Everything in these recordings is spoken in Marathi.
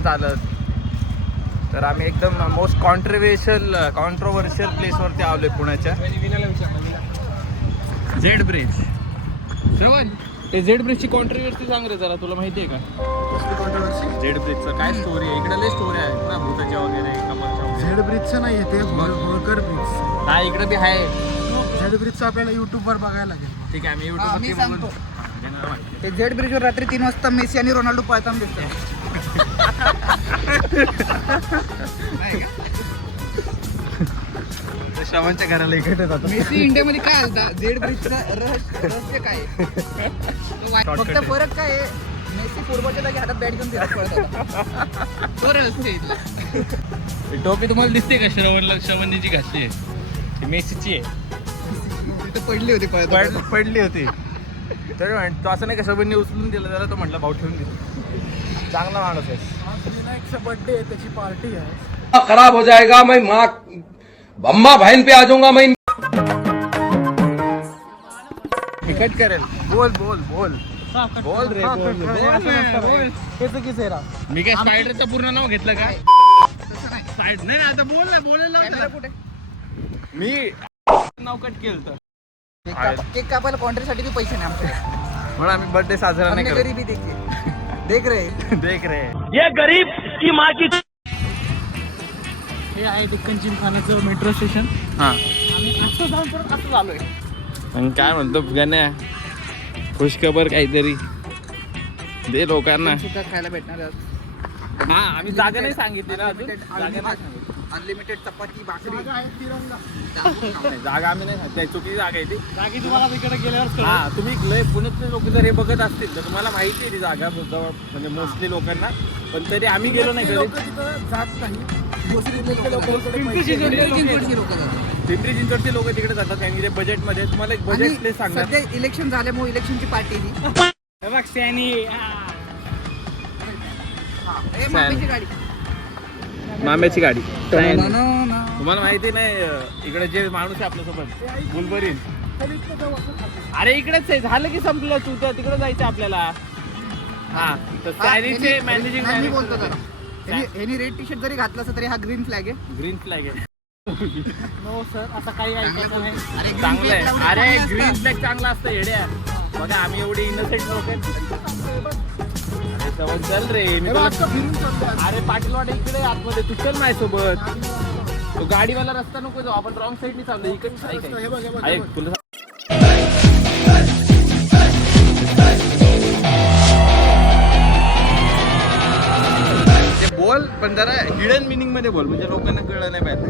नाही चालत. तर आम्ही एकदम मोस्ट कॉन्ट्रोवर्शियल प्लेसवरती आलोय पुण्याच्या. Z bridge. श्रवण, ते झेड ब्रिजची कॉन्ट्रोवर्सी सांग रे जरा, तुला माहिती आहे का? झेड ब्रिजचं काय स्टोरी आहे? इकडे लय स्टोरी आहेत ना भूताच्या वगैरे, कमलच्या. झेड ब्रिजचं नाही ते होळकर ब्रिज. हा इकडे बी आहे. झेड ब्रिजचं आपल्याला युट्यूबवर बघायला लागेल. ठीक आहे, आम्ही युट्यूबवरती सांगतो. ते झेड ब्रिजवर रात्री 3 वाजता मेसी आणि रोनाल्डो पळताना दिसतात. श्रवणच्या घराला इकडे जातो. मेसी इंडियामध्ये काय आलता? झेड ब्रिजचं रहस्य काय आहे? फक्त फरक काय आहे, मेसी पूर्वच्या जागी हातात बॅट घेऊन फिरत पळत होता. तो रहस्य इथला. टोपी तुम्हाला दिसते का? श्रवणची घातली आहे, मेसीची आहे. तिथं पडली होती पळत. पडली होती. तर तो असं नाही का श्रवणने उचलून दिलं त्याला, तो म्हटलं भाऊ ठेवून दिलं. चांगला माणूस आहे. विनायकचा बर्थडे आहे, त्याची पार्टी आहे. खराब हो जाएगा, मैं माँ अम्मा बहन पे आ जाऊंगा मैं. कट करेल. बोल बोल बोल बोल रे बोल. मी काय स्पायडरचं पूर्ण नाव घेतलं का? स्पायडर नाही, आता बोल ना, बोलायला कुठे? मी नाव कट केलं तर केक कापायला कॉन्ट्रीसाठी बी पैसे नाही आमच्याकडे. म्हणून आम्ही बर्थडे साजरा नाही करत. गरीबी देखील देख रे. देख रे. ये गरीब की माँ की. हे आहे डेक्कन जिमखानाचं मेट्रो स्टेशन. हा, आणि असं जाऊन परत असं झालोय. मग काय म्हणतो गण्या, खुशखबर काहीतरी दे लोकांना. सुद्धा खायला भेटणार आहे. हा, आम्ही जागा नाही सांगितली ना अजून. जागा नाही सांगितली. अनलिमिटेड चपाती भाकरी. जागा आहे तिरंगा. नाही, जागा आम्ही नाही सांगितली, चुकीची जागा आहे ती. जागी तुम्हाला तिकडे गेल्यावर हा, तुम्ही लय पुण्यातले लोक जर हे बघत असतील तर तुम्हाला माहिती आहे ती जागा जवळ, म्हणजे मोस्टली लोकांना. पण तरी आम्ही गेलो नाही लोक कधी. तिथं जात नाही. दुसरी लोक चिंचवडची लोकं जातात. पिंपरी चिंचवडचे लोक तिकडे जातात, कारण की बजेटमध्ये तुम्हाला एक बजेट प्लेस सांगणार. सध्या इलेक्शन झाल्यामुळे इलेक्शनची पार्टी ही. मामीची गाडी. माम्याची गाडी. ना, ना, ना. तुम्हाला माहिती नाही, इकडे जे माणूस आहे आपल्यासोबत बुलबरीन. अरे इकडेच आहे, झालं की संपलं. तू तर तिकडे जायचं आपल्याला. हा, तर सॅनीचे मॅनेजिंग मी बोलतो जरा. ह्यानी रेड टी शर्ट जरी घातलं असं तरी हा ग्रीन फ्लॅग आहे. ग्रीन फ्लॅग आहे. नो सर, असं काही ऐकायचं नाही. अरे green चांगलं flag लावून आहे. अरे काय ग्रीन असतं? फ्लॅग चांगला असतं येड्या. बघा आम्ही एवढी इनोसेंट लोक आहेत. अरे सवय चल रे, मी हे बघ, तुला. आता फिरून चाललोय. अरे पाटीलवाडा इकडे आतमध्ये, तू चल माझ्यासोबत. तो गाडीवाला रस्ता नको जाऊ, आपण रॉंग साईडनी चाललो. इकडे हे बघ, हे बघ, ऐक तुला ते बोल, पण जरा हिडन मिनिंग मध्ये बोल, म्हणजे लोकांना कळलं नाही पाहिजे.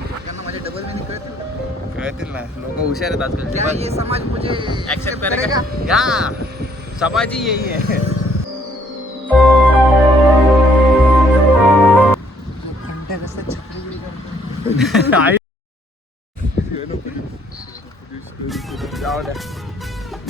लोकांना माझे डबल मिनिंग कळतील. कळतील ना, लोक हुशार आहेत क्या आजकाल. ये समाज मुझे ऍक्सेप्ट accept करेगा. या समाजी यही है. घंटा कसं छपरी करतो.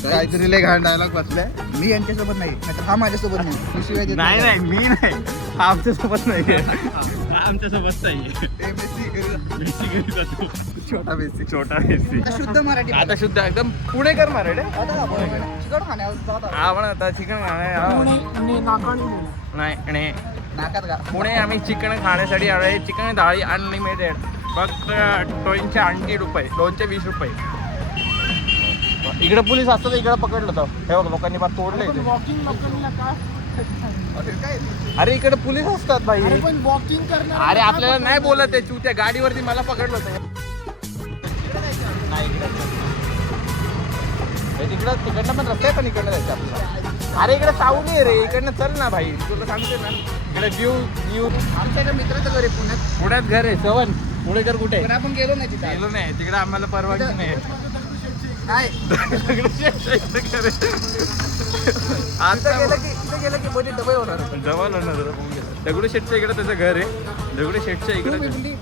काहीतरी लय घाण डायलॉग बसलाय. मी यांच्यासोबत नाही, नाहीतर हा माझ्यासोबत नाही. मी शिवाय देत नाही नाही, मी नाही, हा आमच्यासोबत नाहीये. हा आमच्यासोबत नाहीये. MSc करू. मेसी घरी जातो. छोटा बेसिक. छोटा मेसी. आता शुद्ध मराठी. आता शुद्ध एकदम पुणेकर मराठी. आता आपण चिकन खाण्यावर जात आहोत. हा पण आता चिकन आणि नाकाने बोला. नाही आणि नाकात का? पुणे आम्ही चिकन खाण्यासाठी आलो आहे. चिकन थाळी अनलिमिटेड, फक्त 280 रुपये, 220 रुपये. इकडे पोलीस असतात, इकडे पकडलं होतं. हे बघ लोकांनी बात तोडले. पण वॉकिंग लोकांना काय? काय? अरे इकडे पोलीस असतात भाई. अरे पण वॉकिंग करणार. अरे आपल्याला नाही बोलत आहे, तू त्या गाडीवरती मला पकडलं होतं. नाही तिकडं तिकडनं पण रस्ता आहे, पण इकडनं जायचं आपल्याला. अरे इकडे सावली आहे रे, इकडनं चल ना भाई, तुला सांगते ना. इकडे व्ह्यू. आमच्या एका मित्राचं घर आहे पुण्यात. पुण्यात घर आहे. सवन पुणेकर कुठे पण आपण गेलो नाही तिथे. गेलो नाही तिकडे, आम्हाला परवानगी नाही. काय? आता तिथे गेलं की बजेट डबल होणार. जवळ होणार. दगडूशेठच्या इकडे त्याचं घर आहे. दगडूशेठच्या इकडे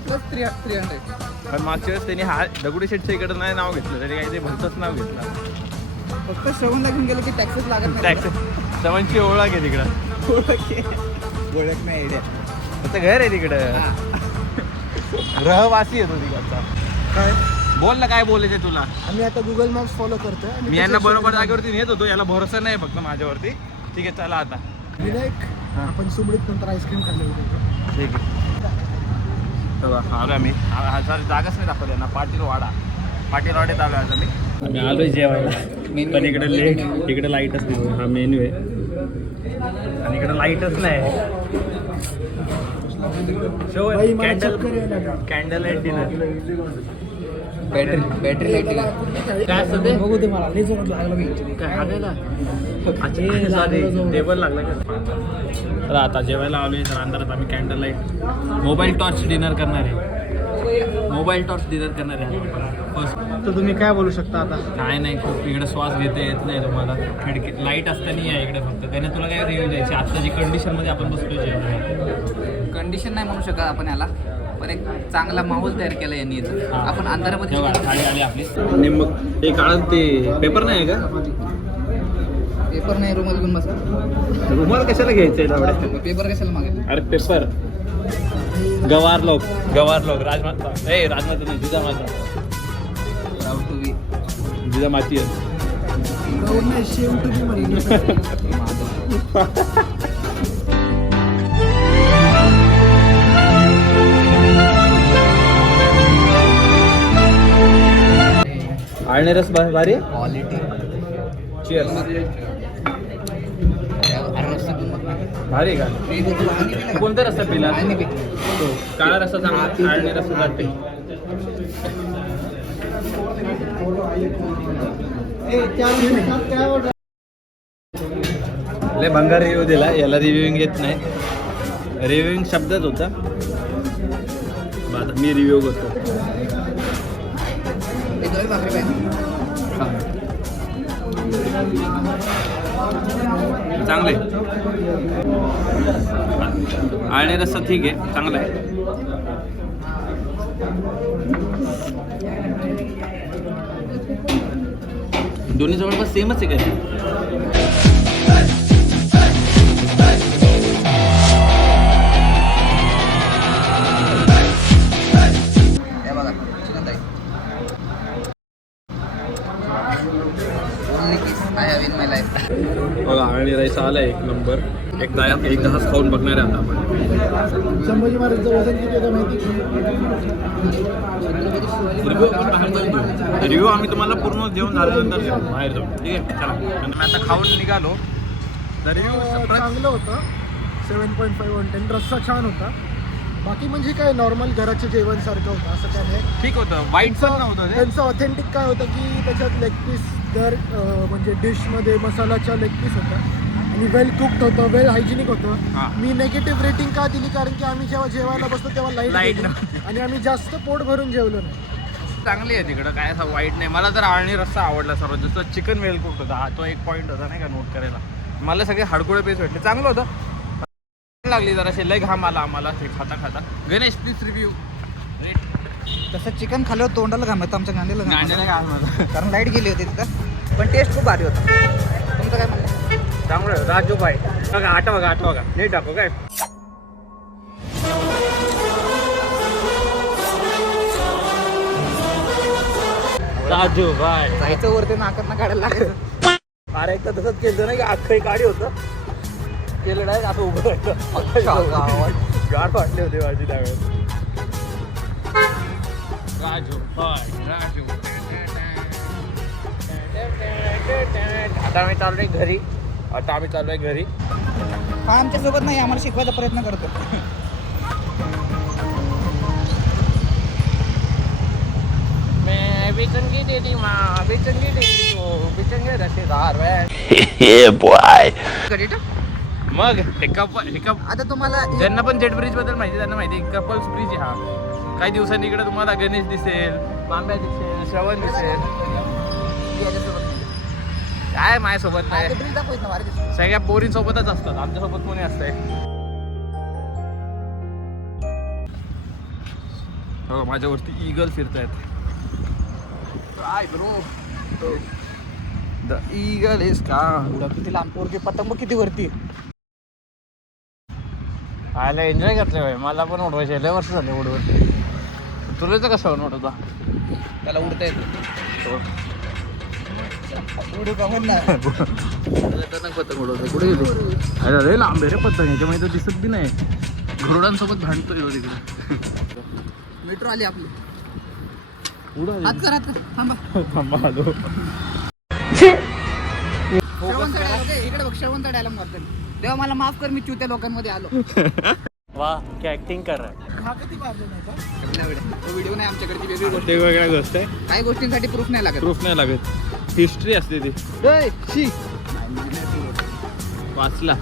प्लस 300. पण मागच्या वेळेस त्यांनी हा दगडूशेठच्या इकडे नाही नाव घेतलं, त्याने काही ते भलतंच नाव घेतलं. फक्त श्रवणला घेऊन गेलं की टॅक्सेस लागत नाही. टॅक्स सवनची ओळख आहे तिकडं. ओळख नाही आयडिया. त्याचं घर आहे तिकडं. रहिवासी येतो तिकडचा. काय? बोल ना, काय बोलायचं तुला. आम्ही आता गुगल मॅप्स फॉलो करतोय. मी यांना बरोबर जागेवरती नेत होतो, याला भरोसा नाही फक्त माझ्यावरती. ठीक आहे चला आता. विनायक आपण सुमडीत नंतर आईस्क्रीम खाल्ले होते. ठीक आहे आलो आम्ही सर जागाच नाही दाखवली ना. पाटीलवाडीत आलो आज आम्ही आलोय जेवायला. पण इकडे लेट, इकडे लाईटच नाही. हा मेन्यू आहे आणि इकडे लाईटच नाही. बाई, मला चक्कर यायला लागली. Candle light dinner. Battery light काय असतं ते? बघू दे मला लई जोरात लागलं बाई. काय हागायला? टेबल लागला का? तर आता जेवायला आलोय तर अंधारात आम्ही candle light mobile torch dinner करणार आहे. तर तुम्ही काय बोलू शकता आता? काय नाही, खूप इकडे श्वास घेता येत नाही तुम्हाला. खिडकी लाईट असताना आहे इकडे फक्त. त्याने तुला काय रिव्ह्यू द्यायची आत्ताची कंडिशनमध्ये आपण बसतोय जेवायला. कंडिशन नाही म्हणू शकत आपण याला, पण एक चांगला माहोल तयार केला यांनी इथं. आपण अंधारामध्ये खाली आली आपली. आणि मग ते काळात ते पेपर नाही आहे का? पेपर नाही, रुमाल घेऊन बसा. रुमाल कशाला घ्यायचं? पेपर कशाला मागायचं? अरे पेपर गवार लोक राजमाता नाही, जिजामाता. जिजामाती आहे. गाऊन नाही, शेम टू बी म्हणली. आळणी रस भारी. क्वालिटी भारी का? कोणता रस्ता पिला? काळा रस्ता चांगला, आळणी रस्ता जाते. लय भंगार रिव्ह्यू दिला. याला रिव्ह्यूइंग येत नाही. रिव्ह्यूइंग शब्दच होता. आता मी रिव्ह्यू करतो. चांगले आळणी रस्सा ठीक आहे, चांगला आहे. दोन्ही जवळपास सेमच आहे का? बघा आळणी राईस आला एक नंबर. एकदा हाच खाऊन बघणार आहे आता आपण. संभाजी महाराजचं वजन किती होतं माहिती? रिव्ह्यू आम्ही तुम्हाला पूर्ण जेवण झाल्यानंतर देऊ बाहेर जाऊ. ठीक आहे, चला. मी आता खाऊन निघालो. रिव्ह्यू चांगलं होतं. 7.5 on 10. रस्सा छान होता. बाकी म्हणजे काय नॉर्मल घराच्या जेवणसारखं होतं, असं काय नाही. ठीक होतं. वाईट पण नव्हतं ते. त्यांचं ऑथेंटिक काय होतं की त्याच्यात लेग पीस दर म्हणजे डिशमध्ये मसालाच्या लेग पीस होता आणि वेल कुक्ड होतं, वेल हायजिनिक होतं. हां. मी नेगेटिव्ह रेटिंग का दिली, कारण की आम्ही जेव्हा जेवायला बसतो तेव्हा Light लाईट नव्हती. आणि आम्ही जास्त पोट भरून जेवलो नाही. चांगली आहे तिकडं, काय असं वाईट नाही. मला तर आळणी रस्सा आवडला सर्वात जास्त. चिकन वेल कुक्ड होता. हा तो एक पॉईंट होता नाही का नोट करायला. मला सगळे हाडकुळे पीस भेटले, चांगलं होतं. लागली जरा लय घाम आला आम्हाला ते खाता. Ganesh please review. तसं चिकन खाल्लं तोंडाला घाम येतं, आमच्या गांडीला घाम गांडीला घाम होता. कारण लाईट गेली होती तिथं, पण टेस्ट खूप भारी होता. तुमचं काय म्हणणं? चांगलं राजू भाई बघा. आठवा का नाही टाकू काय? राजू भाई जायचं वरती नाकात काढायला लागतं. अरे एकदा तसंच केलं नाही का, अख्खं एक गाडी होतं केलं नाही असं उभं राहायचं. गाड वाटले होते माझी त्यावेळेस. राजू आता आम्ही चाललोय घरी. हा आमच्यासोबत नाही, आम्हाला शिकवायचा प्रयत्न करतो. मैं बिचंगी तेरी माँ बिचंगी तेरी तो बिचंगे रसेदार मग हे कप आता तुम्हाला ज्यांना पण जेट ब्रिज बद्दल माहिती त्यांना माहिती आहे. कपल्स ब्रिज आहे हा. काही दिवसांनी इकडे तुम्हाला गणेश दिसेल, बांब्या दिसेल, श्रवण दिसेल. काय माझ्यासोबत नाही, सगळ्या पोरींसोबतच असतात. आमच्यासोबत कोणी असतंय? हो माझ्यावरती ईगल फिरतायत. काय ब्रो द ईगल इज का किती लांब पोरगी, पतंग किती वरती. आयला एन्जॉय करतोय भाई. मला पण उडवायचे लय वर्ष झाले उडवत. तुला तर कसं उडवता? त्याला उडता येतं. उडू का म्हण ना. खतरनाक पतंग उडवतो. कुठे गेली? अरे लांब रे पतंग याच्यामध्ये तर दिसत बी नाही. घोरडांसोबत भांडतोय हो तिकडे. मेट्रो आली आपली. उडव हात कर थांबा. थांबा आलो. श्रवणचा dialogue आहे. इकडे बघ श्रवणचा डायलॉग मारतो. देवा मला माफ कर मी चुत्या लोकांमध्ये आलो. वाह क्या ऍक्टिंग कर रहा है. हा कधी मारले नाही का? तो व्हिडिओ नाही आमच्याकडे ती वेगळी गोष्ट. ते वेगळ्या गोष्ट आहे. काही गोष्टींसाठी प्रूफ नाही लागत. प्रूफ नाही लागत. हिस्ट्री असते ती. शी. वाचला.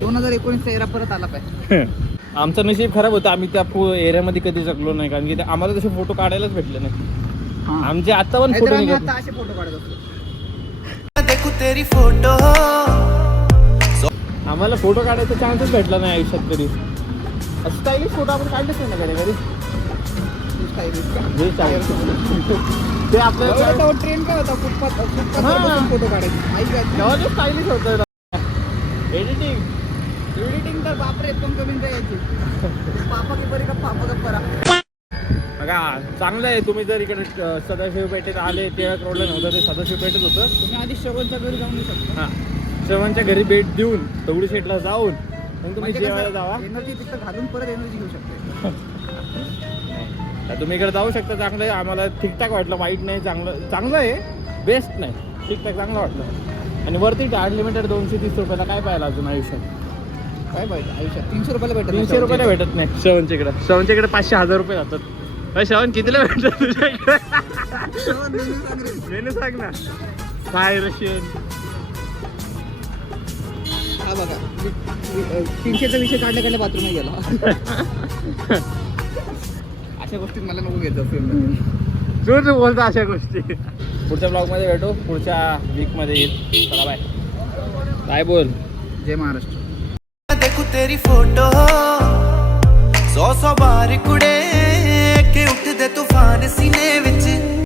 2019चा एरा परत आला पाहिजे. आमचं नशीब खराब होतं. आम्ही त्या एरियामध्ये कधी जगलो नाही कारण की आम्हाला तसे फोटो काढायलाच भेटले नाही. आमचे आता पण फोटो आम्ही निघत आता असे फोटो काढत असतो. आम्हाला फोटो काढायचा चान्सच भेटला नाही आयुष्यात कधी. स्टाईलिश फोटो आपण काढलेच नाही ना कधी कधी. ते आपल्याला ट्रेन काय होता फुटपाथ फोटो काढायचे. स्टाईलिश होतं एडिटिंग. एडिटिंग तर बापरे तुमचं बिन यायची. पापा की बरी का पापा का परा. बघा चांगलं आहे. तुम्ही जर इकडे सदाशिव पेठेत आले टिळक रोडला नव्हतं ते सदाशिव पेठेत होतं. तुम्ही आधी श्रवणच्या घरी जाऊन येऊ शकता. हां श्रवणच्या घरी भेट देऊन दगडूशेठला जाऊन मग तुम्ही जेवायला जावा. एनर्जी तिथं घालून परत एनर्जी घेऊ शकते. तुम्ही इकडे जाऊ शकता. चांगलं आहे. आम्हाला ठीकठाक वाटलं. वाईट नाही. चांगलं आहे. बेस्ट नाही. ठीकठाक चांगलं वाटलं. आणि वरती अनलिमिटेड 230 रुपयाला काय पाहिलं अजून आयुष्यात. काय पाहिजे आयुष्यात 300 रुपयाला भेटत. 300 रुपयाला भेटत नाही श्रवणच्या इकडे 500-1000 रुपये जातात. श्रवण कितीला भेटत तुझ्या इकडे मेनू सांग ना. काय रशियन. हा बघा 300चा विषय काढल्या बाथरूम नाही गेला. अशा गोष्टी मला नको घेत तू बोलतो अशा गोष्टी. पुढच्या ब्लॉगमध्ये भेटू. पुढच्या वीकमध्ये येईल. चला बाय. काय बोल. जय महाराष्ट्र. देखो तेरी फोटो 100 बार कुड़े